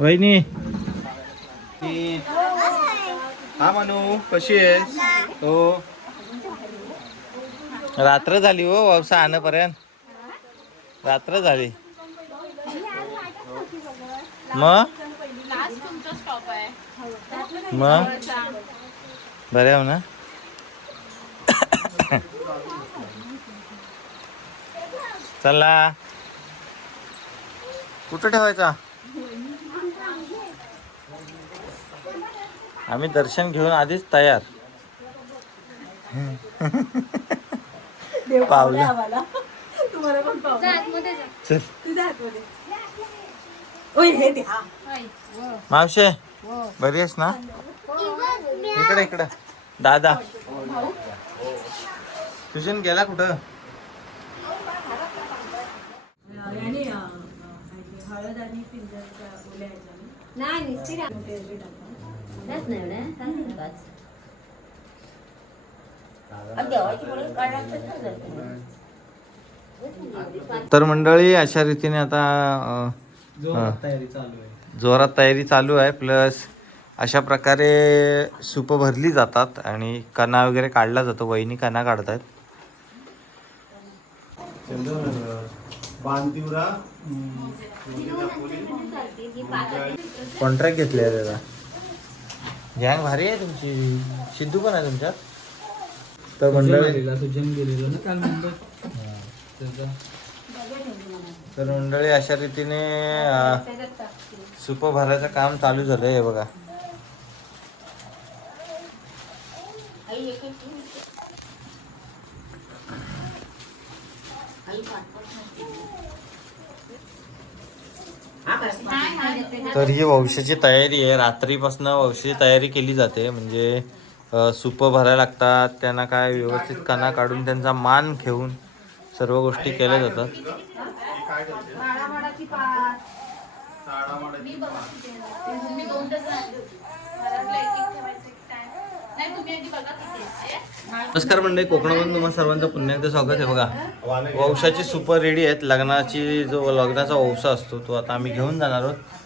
वहिनी. हा म्हणू कशी आहेस? हो. रात्र झाली हो पावसा आणपर्यंत. रात्र झाली. मग आहे मग बरे हो ना चला. कुठं ठेवायचा? आम्ही दर्शन घेऊन आधीच तयार. पावलं. चल. मावशे बरी आहेस ना? इकडे इकडे. दादा. तुझ्यान गेला कुठं? हळद आणि पिंजरच्या ओल्या ह्याच्याने नाही त्याच नाही एवढ्या चांगली पाच. तर मंडळी अशा रीतीने आता जोरात तयारी चालू आहे. जोरात तयारी चालू आहे प्लस अशा प्रकारे सूप भरली जातात आणि कणा वगैरे काढला जातो वहिनी कणा काढतायत. बांधिवरा कॉन्ट्रॅक्ट घेतले आहे त्याचा गँग भारी आहे तुमची. सिद्धू पण आहे तुमच्यात? तर मंडळी गेलेला सुजन गेलेला ना काल मुंबईत. त्याचा. तर मंडळी अशा रीतीने सूप भरायचं काम चालू झालंय हे बघा. तर ही वंशाची तयारी आहे. रात्रीपासून वंशाची तयारी केली जाते. म्हणजे अ, भरायला लागतात. त्यांना काय व्यवस्थित कणा काढून त्यांचा मान घेऊन सर्व गोष्टी केल्या जातात. नमस्कार मंडळी कोकणामधून तुम्हाला सर्वांचं पुन्हा एकदा स्वागत आहे. बघा वंशाची सुपर रेडी आहेत. लग्नाची जो लग्नाचा वंसा असतो तो आता आम्ही घेऊन जाणार आहोत.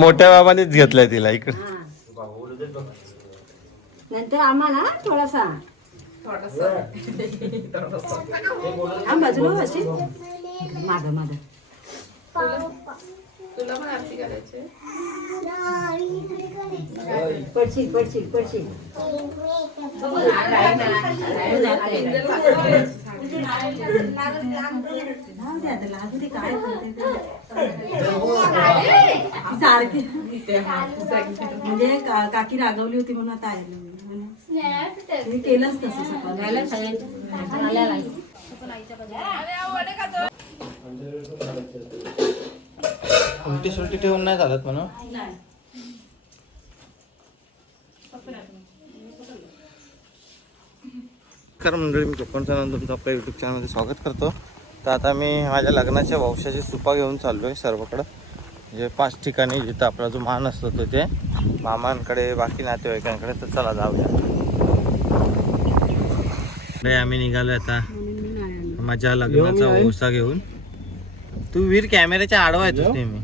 मोठ्या बाबानेच घेतलाय तिला इकडे. नंतर आम्हाला थोडासा. आम बाजूला अशी. माग माग पडशील पडशील पडशील. सारखी म्हणजे काकी रागवली होती म्हणून आता आहे मी केलंच तसं सकाळी उलटी सुलटी ठेवून नाही चालत म्हणून? नमस्कार मंडळी मी कोकणचा आनंद तुमचं आपल्या यूट्यूब चॅनलमध्ये स्वागत करतो. तर आता मी माझ्या लग्नाच्या वंशाची सुपा घेऊन चाललो आहे सर्वकडं. म्हणजे पाच ठिकाणी जिथं आपला जो मान असतो तिथे मामांकडे बाकी नातेवाईकांकडे तर चला जाऊया. आम्ही निघालो आता माझ्या लग्नाचा वंसा घेऊन. तू वीर कॅमेऱ्याच्या आडवा येतोस नेहमी.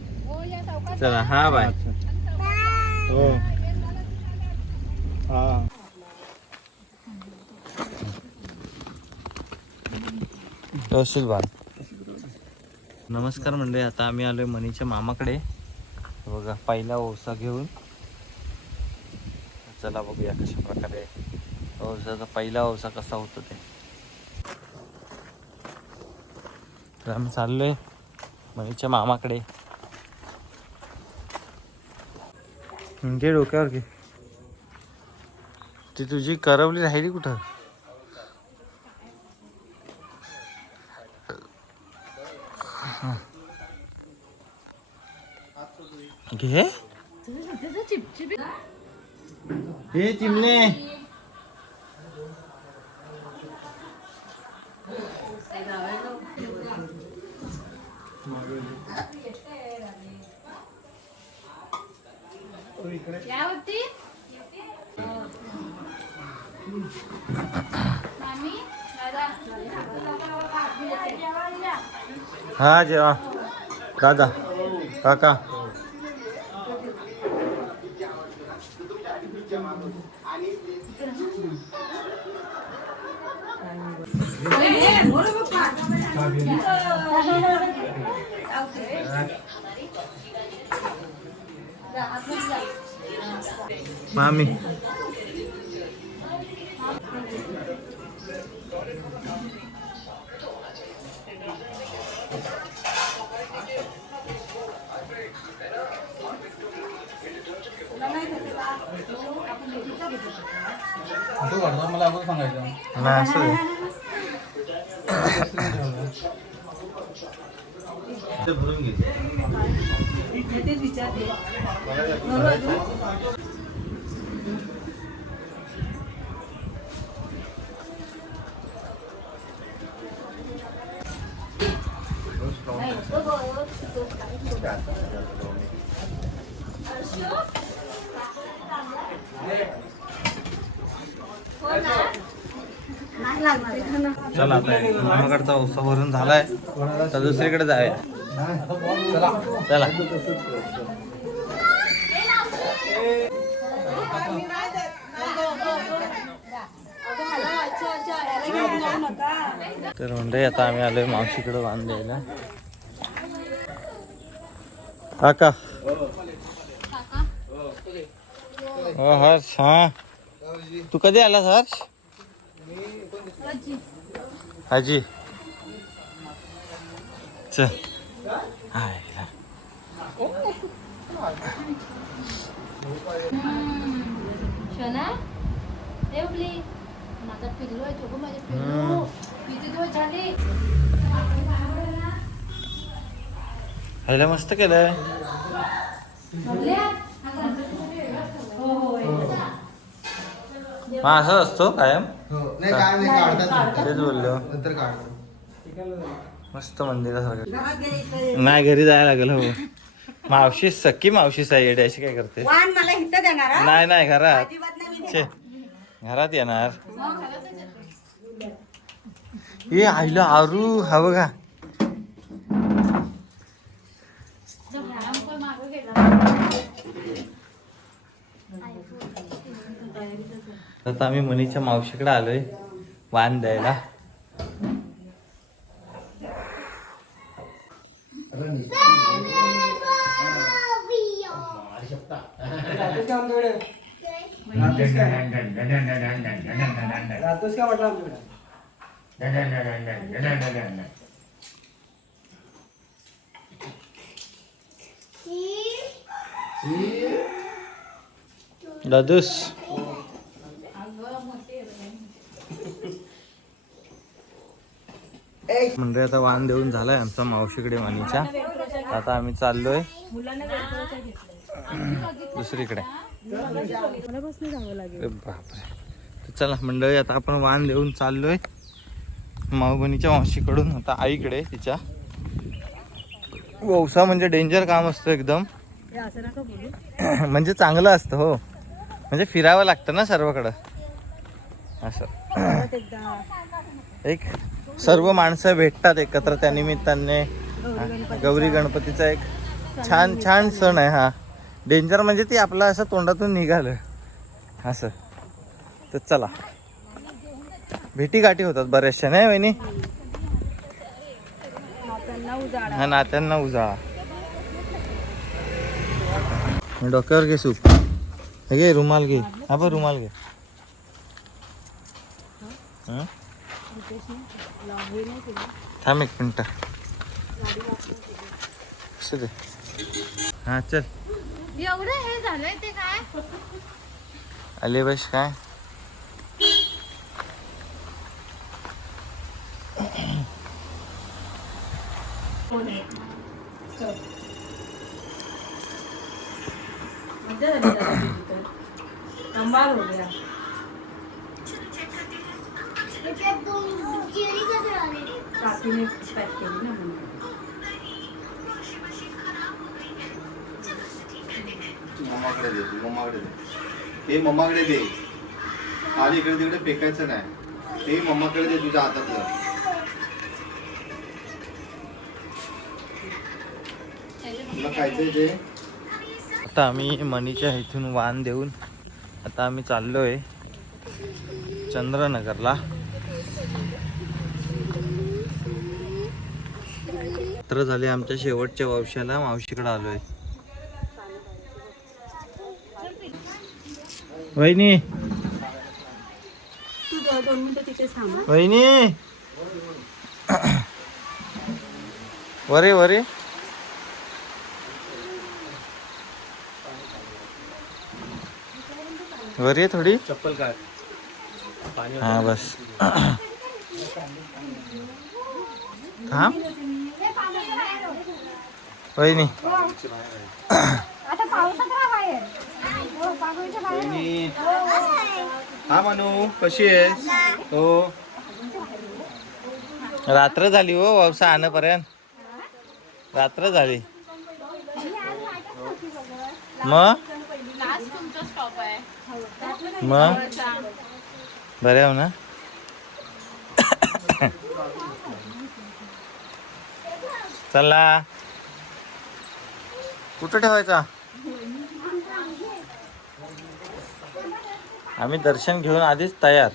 चला हा बाय. हा. तहसील बाग नमस्कार मंडळी आता आम्ही आलोय मनीच्या मामाकडे. बघा पहिला ओसा घेऊन. चला बघूया कशा प्रकारे ओसाचा पहिला ओसा कसा होतो ते. तर आम्ही चाललोय मनीच्या मामाकडे. घे डोक्यावर घे. ती तुझी करवली राहिली कुठं? घे हे चिमणे यावरती मामी दादा हा जेवा. दादा वाटतं मला अगोदर सांगायचं नाही असं आहे. ते भरून घे तेच विचारते चला आता मामाकडचा उत्सव भरून झालाय. तर दुसरीकडे जाऊया. चला तर म्हणजे आता आम्ही आलोय मावशीकडे वाण द्यायला काका. हो, हो हर्ष हा तू कधी आलास हर्ष? आजी. चल. हाय शना ठेवली माझा पिल्लू आहे तो माझे पिल्लू. किती दिवस झाले? ह्याला मस्त केलंय. हा असं असतो कायम? नाही काय नाही काढतात तेच बोललो. नंतर मस्त मंदिरासारखं. नाही घरी जायला लागेल हो. मावशी सख्खी मावशी साई अशी काय करते? मला देणार हा? नाही नाही घरात. अजिबात नाही मी छे. घरात येणार. हे आईला आरू हा बघा. आता आम्ही मनीच्या मावशीकडे आलोय वाण द्यायला. राहतोस का म्हटलं आमच्याकडे दादूस म्हणजे आता वाण देऊन झालाय आमचा मावशीकडे वाणीच्या आता आम्ही चाललोय दुसरीकडे. अरे बापरे. चला मंडळी आता आपण वाण देऊन चाललोय माऊबनीच्या मावशीकडून आता आईकडे तिच्या. वौसा म्हणजे डेंजर काम असतं एकदम. म्हणजे चांगलं असतं हो. म्हणजे फिरावं लागतं ना सर्वकडं. असं. एक सर्व माणसं भेटतात एकत्र. त्या निमित्ताने गौरी गणपतीचा एक छान छान सण आहे हा. डेंजर म्हणजे ती आपलं असं तोंडातून निघालं. असं. तर चला. भेटी गाठी होतात बऱ्याचशा नाही वहिनी? हा नात्यांना उजाळा. डोक्यावर घे सूप. हे घे रुमाल घे. हा बघ रुमाल घे. हं? थांब एक मिनिट. असू दे. हा चल. एवढं हे झालंय ते काय? आले बस काय? मजा झाली जरा तुझी तर. कमाल हो पॅक केली ना म्हणून मम्माकडे दे तू मम्माकडे दे. ते मम्माकडे दे. खाली इकडे तिकडे फेकायचं नाही. ते मम्माकडे दे तुझ्या हातातलं. तुला खायचं ते? आता आम्ही मनीच्या इथून वाहन देऊन आता आम्ही चाललोय चंद्रनगरला. तर झाले आमच्या शेवटच्या वंशाला मावशीकडे आलोय. वहिनी. वहिनी. वरे वरे. वरी थोडी? चप्पल काय हा बस. थांब. वहिनी वहिनी. हा मनू कशी आहेस? हो. रात्र झाली हो व्यवसाय आणपर्यंत रात्र झाली. मग? लास्ट तुमचा स्टॉप आहे मग? बरे हो ना चला. कुठं ठेवायचा? आम्ही दर्शन घेऊन आधीच तयार.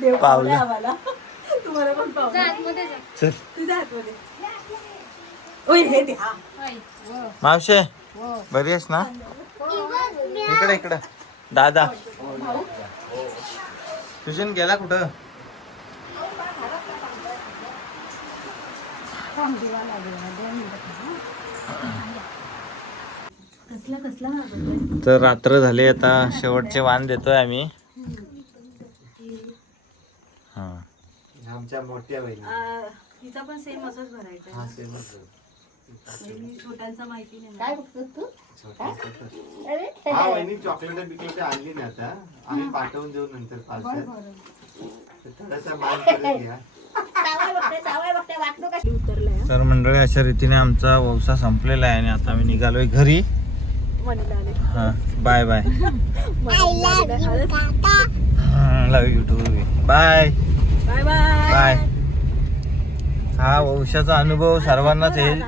देव पावलं. हे दे हा. मावशे बरी आहेस ना? इकडे इकडे. दादा. ट्युशन गेला कुठं? तर रात्र झाली आता शेवटचे वाण देतोय आम्ही. हा. आमच्या मोठ्या पण सेम असंच भरायचा. हा म्हणजे माहिती नाही. काय तू? हा चॉकलेट बिकलेट आणली नाही आता. आम्ही पाठवून देऊ नंतर पार्सल थोडासा मान करून घ्या. तर मंडळी अशा रीतीने आमचा व्यवसाय संपलेला आहे आणि आता आम्ही निघालोय घरी. हा bye bye love you too bye bye bye bye हा वंशाचा अनुभव सर्वांनाच येईल.